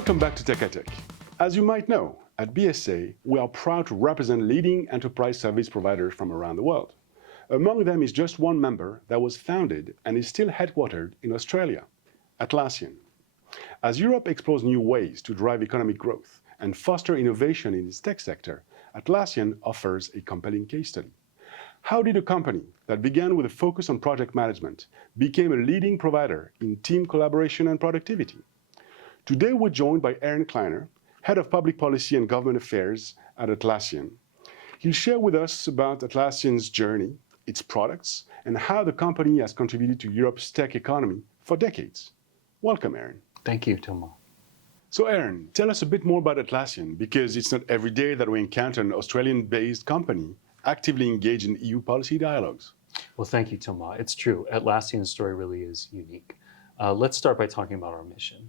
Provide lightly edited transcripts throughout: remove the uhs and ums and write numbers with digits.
Welcome back to Tech. As you might know, at BSA, we are proud to represent leading enterprise service providers from around the world. Among them is just one member that was founded and is still headquartered in Australia, Atlassian. As Europe explores new ways to drive economic growth and foster innovation in its tech sector, Atlassian offers a compelling case study. How did a company that began with a focus on project management become a leading provider in team collaboration and productivity? Today we're joined by Aaron Kleiner, Head of Public Policy and Government Affairs at Atlassian. He'll share with us about Atlassian's journey, its products, and how the company has contributed to Europe's tech economy for decades. Welcome, Aaron. Thank you, Thomas. So Aaron, tell us a bit more about Atlassian, because it's not every day that we encounter an Australian-based company actively engaged in EU policy dialogues. Well, thank you, Thomas. It's true. Atlassian's story really is unique. Let's start by talking about our mission.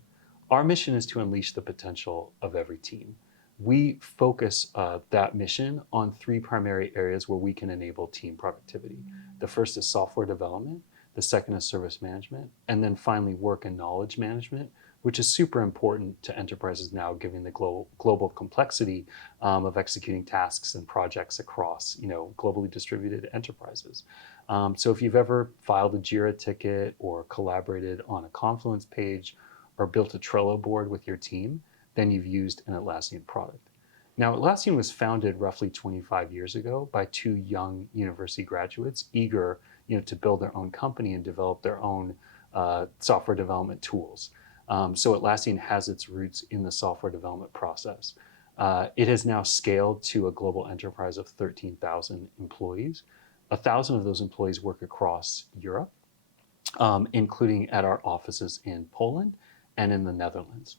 Our mission is to unleash the potential of every team. We focus that mission on three primary areas where we can enable team productivity. The first is software development, the second is service management, and then finally work and knowledge management, which is super important to enterprises now, given the global complexity of executing tasks and projects across globally distributed enterprises. So if you've ever filed a Jira ticket or collaborated on a Confluence page or built a Trello board with your team, then you've used an Atlassian product. Now, Atlassian was founded roughly 25 years ago by two young university graduates eager to build their own company and develop their own software development tools. So Atlassian has its roots in the software development process. It has now scaled to a global enterprise of 13,000 employees. 1,000 of those employees work across Europe, including at our offices in Poland and in the Netherlands.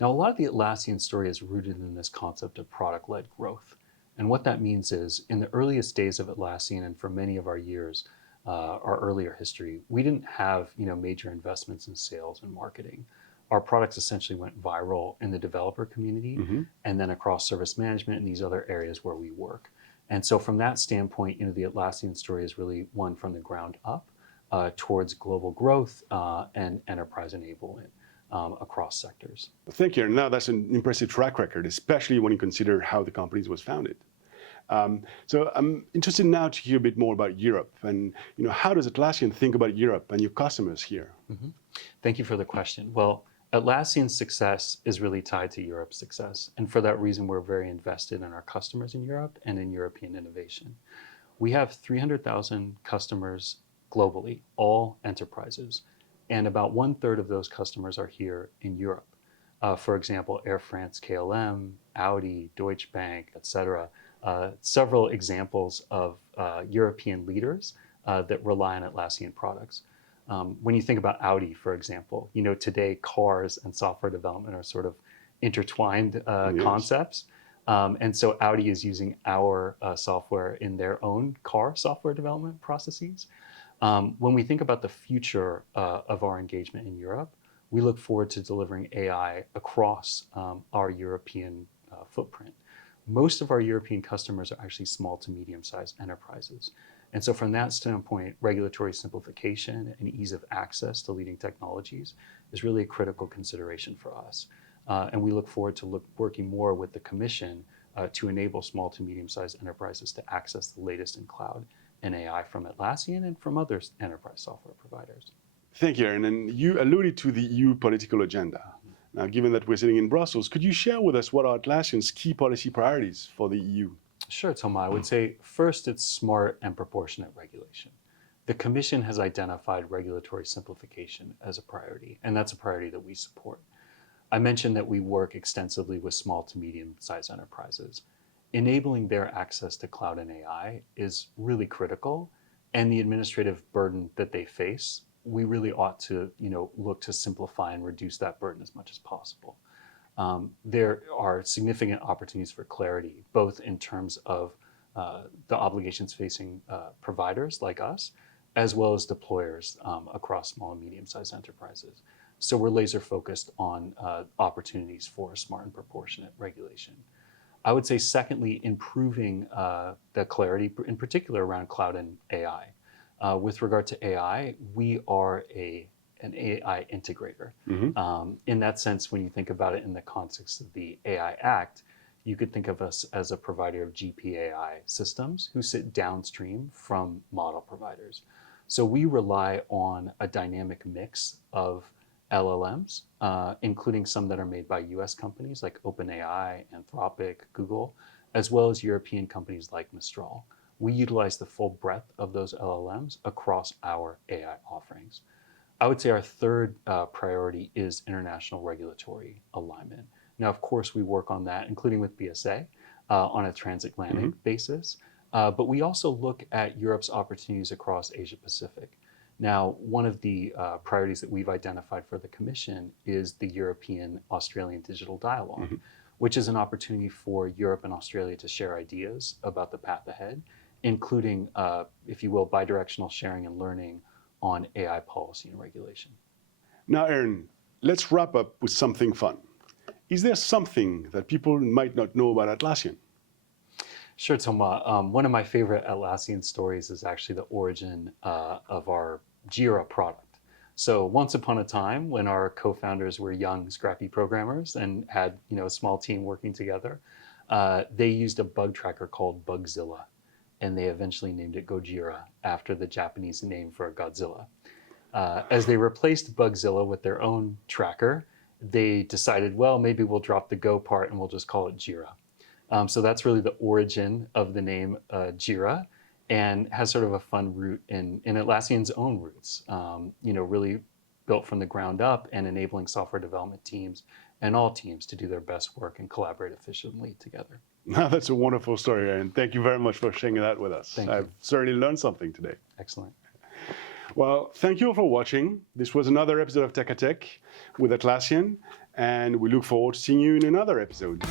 Now, a lot of the Atlassian story is rooted in this concept of product-led growth. And what that means is, in the earliest days of Atlassian and for many of our years, our earlier history, we didn't have major investments in sales and marketing. Our products essentially went viral in the developer community and then across service management and these other areas where we work. And so from that standpoint, the Atlassian story is really one from the ground up towards global growth and enterprise enablement across sectors. Thank you. Now that's an impressive track record, especially when you consider how the company was founded. So I'm interested now to hear a bit more about Europe and how does Atlassian think about Europe and your customers here? Thank you for the question. Well, Atlassian's success is really tied to Europe's success. And for that reason, we're very invested in our customers in Europe and in European innovation. We have 300,000 customers globally, all enterprises. And about 1/3 of those customers are here in Europe. For example, Air France, KLM, Audi, Deutsche Bank, et cetera. Several examples of European leaders that rely on Atlassian products. When you think about Audi, for example, today cars and software development are sort of intertwined concepts. And so Audi is using our software in their own car software development processes. When we think about the future of our engagement in Europe, we look forward to delivering AI across our European footprint. Most of our European customers are actually small to medium-sized enterprises. And so from that standpoint, regulatory simplification and ease of access to leading technologies is really a critical consideration for us. And we look forward to working more with the Commission to enable small to medium-sized enterprises to access the latest in cloud and AI from Atlassian and from other enterprise software providers. Thank you, Aaron. And you alluded to the EU political agenda. Now, given that we're sitting in Brussels, could you share with us what are Atlassian's key policy priorities for the EU? Sure, Thomas. I would say first, it's smart and proportionate regulation. The Commission has identified regulatory simplification as a priority, and that's a priority that we support. I mentioned that we work extensively with small to medium-sized enterprises. Enabling their access to cloud and AI is really critical, and the administrative burden that they face, we really ought to look to simplify and reduce that burden as much as possible. There are significant opportunities for clarity, both in terms of the obligations facing providers like us, as well as deployers across small and medium-sized enterprises. So we're laser focused on opportunities for smart and proportionate regulation. I would say, secondly, improving the clarity, in particular around cloud and AI. With regard to AI, we are an AI integrator. Mm-hmm. In that sense, when you think about it in the context of the AI Act, you could think of us as a provider of GPAI systems who sit downstream from model providers. So we rely on a dynamic mix of LLMs, including some that are made by US companies like OpenAI, Anthropic, Google, as well as European companies like Mistral. We utilize the full breadth of those LLMs across our AI offerings. I would say our third priority is international regulatory alignment. Now, of course, we work on that, including with BSA, on a transatlantic basis. But we also look at Europe's opportunities across Asia Pacific. Now, one of the priorities that we've identified for the Commission is the European-Australian Digital Dialogue, which is an opportunity for Europe and Australia to share ideas about the path ahead, including, if you will, bidirectional sharing and learning on AI policy and regulation. Now, Aaron, let's wrap up with something fun. Is there something that people might not know about Atlassian? Sure, Thomas. One of my favorite Atlassian stories is actually the origin of our Jira product. So once upon a time, when our co-founders were young, scrappy programmers and had a small team working together, they used a bug tracker called Bugzilla, and they eventually named it Gojira after the Japanese name for Godzilla. As they replaced Bugzilla with their own tracker, they decided, well, maybe we'll drop the Go part and we'll just call it Jira. So that's really the origin of the name Jira, and has sort of a fun root in Atlassian's own roots, really built from the ground up and enabling software development teams and all teams to do their best work and collaborate efficiently together. Now, that's a wonderful story, Aaron. Thank you very much for sharing that with us. Thank you. I've certainly learned something today. Excellent. Well, thank you all for watching. This was another episode of Tech with Atlassian, and we look forward to seeing you in another episode.